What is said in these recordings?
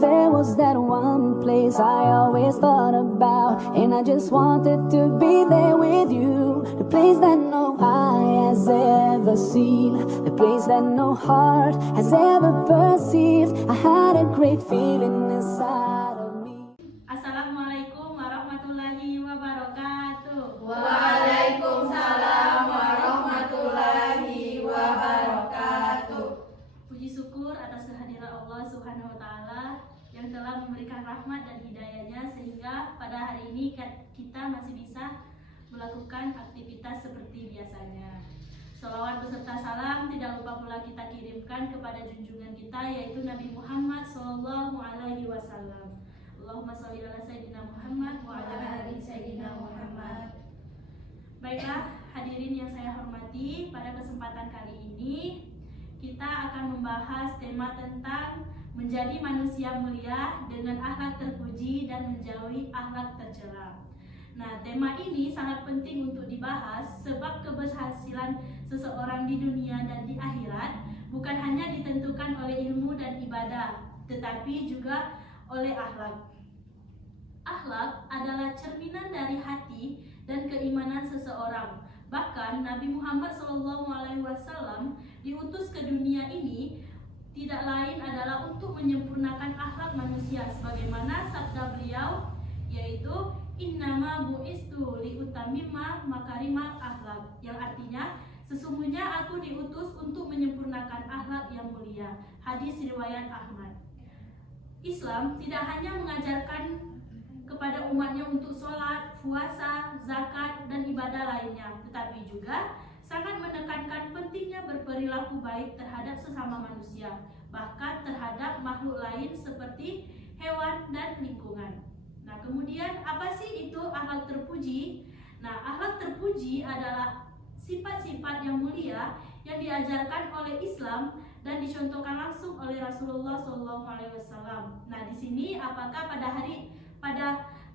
There was that one place I always thought about, and I just wanted to be there with you. The place that no eye has ever seen, the place that no heart has ever perceived. I had a great feeling inside of me. Assalamualaikum warahmatullahi wabarakatuh. Waalaikumsalam warahmatullahi wabarakatuh. Puji syukur atas kehadiran Allah Subhanahu wa Ta'ala yang telah memberikan rahmat dan hidayahnya sehingga pada hari ini kita masih bisa melakukan aktivitas seperti biasanya. Shalawat beserta salam tidak lupa pula kita kirimkan kepada junjungan kita yaitu Nabi Muhammad Sallallahu Alaihi Wasallam. Allahumma sholli ala Sayyidina Muhammad wa ala ali Sayyidina Muhammad. Baiklah hadirin yang saya hormati, pada kesempatan kali ini kita akan membahas tema tentang menjadi manusia mulia dengan akhlak terpuji dan menjauhi akhlak tercela. Nah, tema ini sangat penting untuk dibahas sebab keberhasilan seseorang di dunia dan di akhirat bukan hanya ditentukan oleh ilmu dan ibadah, tetapi juga oleh akhlak. Akhlak adalah cerminan dari hati dan keimanan seseorang. Bahkan Nabi Muhammad SAW diutus ke dunia ini tidak lain adalah untuk menyempurnakan akhlak manusia, sebagaimana sabda beliau yaitu innama bu'istu liutamimma makarimal akhlak, yang artinya sesungguhnya aku diutus untuk menyempurnakan akhlak yang mulia. Hadis riwayat Ahmad. Islam tidak hanya mengajarkan kepada umatnya untuk sholat, puasa, zakat, dan ibadah lainnya, tetapi juga sangat menekankan pentingnya berperilaku baik terhadap sesama manusia, bahkan terhadap makhluk lain seperti hewan dan lingkungan. Nah, kemudian apa sih itu akhlak terpuji? Nah, akhlak terpuji adalah sifat-sifat yang mulia yang diajarkan oleh Islam dan dicontohkan langsung oleh Rasulullah SAW. Nah, di sini apakah pada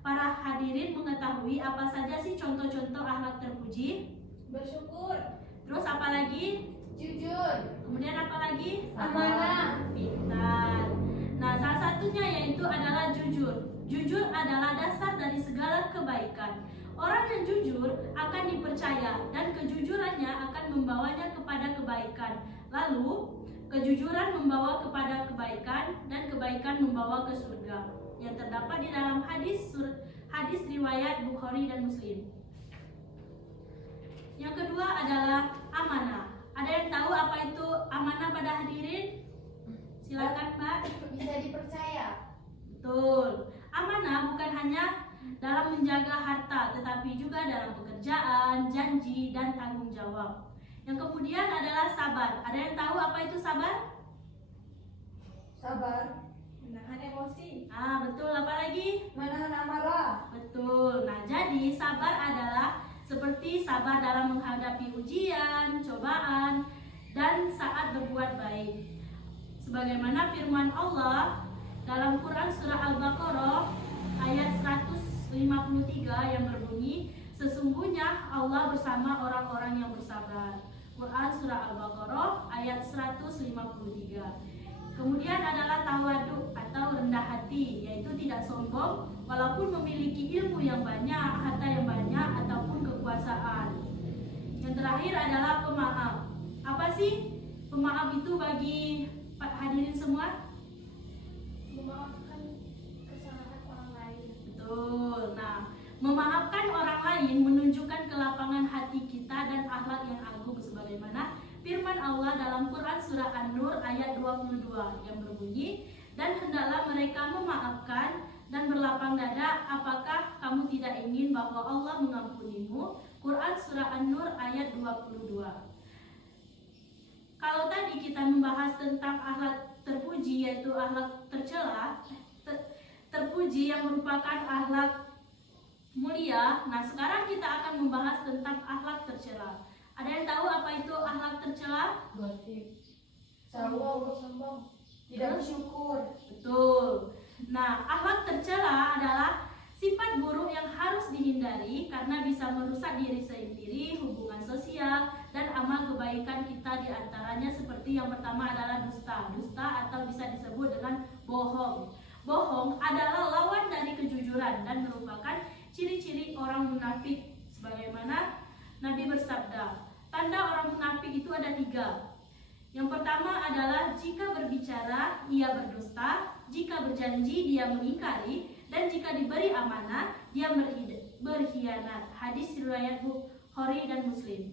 para hadirin mengetahui apa saja sih contoh-contoh akhlak terpuji? Bersyukur, Terus apa lagi? jujur, Kemudian apa lagi? amanah, Pintar. Nah, salah satunya yaitu adalah jujur. Jujur adalah dasar dari segala kebaikan. Orang yang jujur akan dipercaya dan kejujurannya akan membawanya kepada kebaikan. Lalu, kejujuran membawa kepada kebaikan dan kebaikan membawa ke surga, yang terdapat di dalam hadis riwayat Bukhari dan Muslim. Yang kedua adalah amanah. Ada yang tahu apa itu amanah pada hadirin? Silakan, Mbak. bisa dipercaya. Betul. Amanah bukan hanya dalam menjaga harta, tetapi juga dalam pekerjaan, janji, dan tanggung jawab. Yang kemudian adalah sabar. Ada yang tahu apa itu sabar? Sabar, menahan emosi, Betul. Apa lagi? menahan amarah, Betul. Nah, jadi sabar adalah seperti sabar dalam menghadapi ujian, cobaan, dan saat berbuat baik. Sebagaimana firman Allah dalam Quran surah Al-Baqarah ayat 153 yang berbunyi, sesungguhnya Allah bersama orang-orang yang bersabar. Quran surah Al-Baqarah ayat 153. Kemudian adalah tawadu atau rendah hati, yaitu tidak sombong walaupun memiliki ilmu yang banyak, harta yang banyak, ataupun kekuasaan. Yang terakhir adalah pemaaf. Apa sih pemaaf itu bagi hadirin semua? memaafkan kesalahan orang lain. Betul. Nah, memaafkan orang lain menunjukkan kelapangan hati kita dan akhlak yang agung, sebagaimana firman Allah dalam Quran surah An-Nur ayat 22 yang berbunyi, dan hendaklah mereka memaafkan dan berlapang dada, apakah kamu tidak ingin bahwa Allah mengampunimu? Quran surah An-Nur ayat 22. Kalau tadi kita membahas tentang akhlak terpuji yaitu akhlak tercela, terpuji yang merupakan akhlak mulia. Nah, sekarang kita akan membahas tentang akhlak tercela. Ada yang tahu apa itu akhlak tercela? Gosip, sombong, tidak bersyukur, Betul. Nah, akhlak tercela adalah sifat buruk yang harus dihindari karena bisa merusak diri sendiri, hubungan sosial, dan amal kebaikan kita. Di antaranya seperti yang pertama adalah dusta. Dusta atau bisa disebut dengan bohong. Bohong adalah lawan dari kejujuran dan merupakan ciri-ciri orang munafik. Sebagaimana Nabi bersabda, tanda orang munafik itu ada 3. Yang pertama adalah jika berbicara ia berdusta, jika berjanji dia mengingkari, dan jika diberi amanah dia berkhianat. Hadis riwayat Bukhari dan Muslim.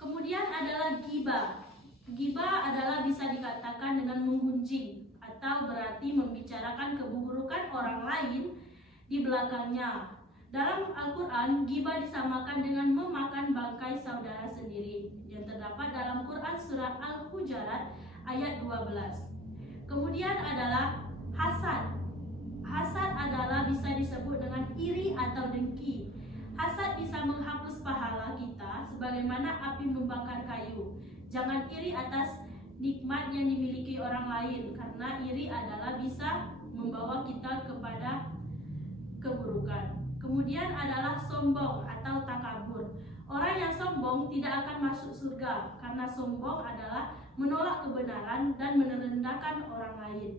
Kemudian adalah ghibah. Ghibah adalah bisa dikatakan dengan menggunjing atau berarti membicarakan keburukan orang lain di belakangnya. Dalam Al-Quran, ghibah disamakan dengan memakan bangkai saudara sendiri yang terdapat dalam Quran Surah Al-Hujurat ayat 12. Kemudian adalah hasad. Hasad adalah bisa disebut dengan iri atau dengki. Hasad bisa menghapus pahala kita sebagaimana api membakar kayu. Jangan iri atas nikmat yang dimiliki orang lain, karena iri adalah bisa membawa kita kepada keburukan. Kemudian adalah sombong atau takabur. Orang yang sombong tidak akan masuk surga, karena sombong adalah menolak kebenaran dan merendahkan orang lain.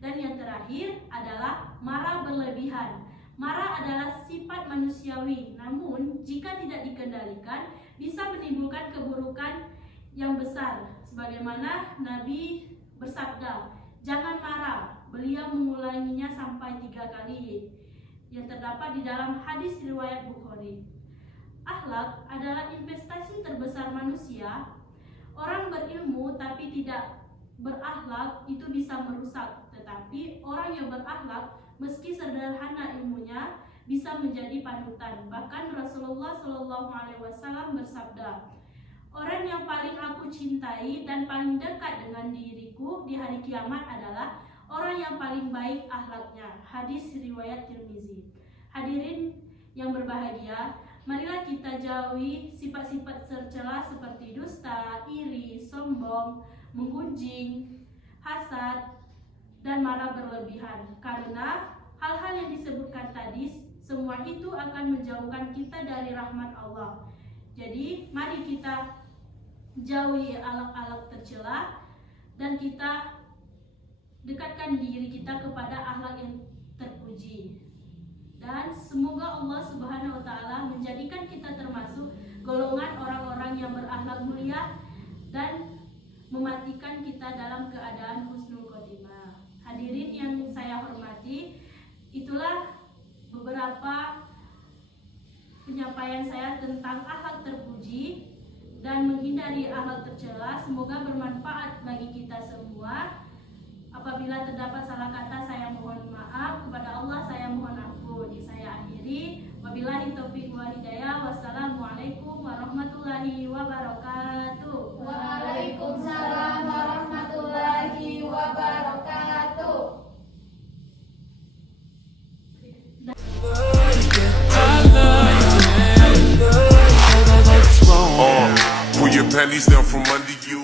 Dan yang terakhir adalah marah berlebihan. Marah adalah sifat manusiawi, namun jika tidak dikendalikan bisa menimbulkan keburukan yang besar. Sebagaimana Nabi bersabda, jangan marah. Beliau mengulanginya sampai 3 kali yang terdapat di dalam hadis riwayat Bukhari. Akhlak adalah investasi terbesar manusia. Orang berilmu tapi tidak berakhlak itu bisa merusak, tetapi orang yang berakhlak meski sederhana ilmunya bisa menjadi panutan. Bahkan Rasulullah SAW bersabda, orang yang paling aku cintai dan paling dekat dengan diriku di hari kiamat adalah orang yang paling baik akhlaknya. Hadis riwayat Tirmizi. Hadirin yang berbahagia, marilah kita jauhi sifat-sifat tercela seperti dusta, iri, sombong, menggunjing, hasad, dan marah berlebihan. Karena hal-hal yang disebutkan tadi, semua itu akan menjauhkan kita dari rahmat Allah. Jadi, mari kita jauhi akhlak-akhlak tercela dan kita dekatkan diri kita kepada akhlak yang terpuji. Dan semoga Allah Subhanahu wa taala menjadikan kita termasuk golongan orang-orang yang berakhlak mulia dan mematikan kita dalam keadaan husnul khotimah. Hadirin yang saya hormati, itulah beberapa penyampaian saya tentang akhlak terpuji dan menghindari akhlak tercela. Semoga bermanfaat bagi kita semua. Apabila terdapat salah kata, saya mohon maaf. Kepada Allah saya mohon ampun. Saya akhiri. Wabillahi taufiq wal hidayah. Wassalamualaikum warahmatullahi wabarakatuh. Waalaikumsalam warahmatullahi wabarakatuh. Pull your panties down from under you.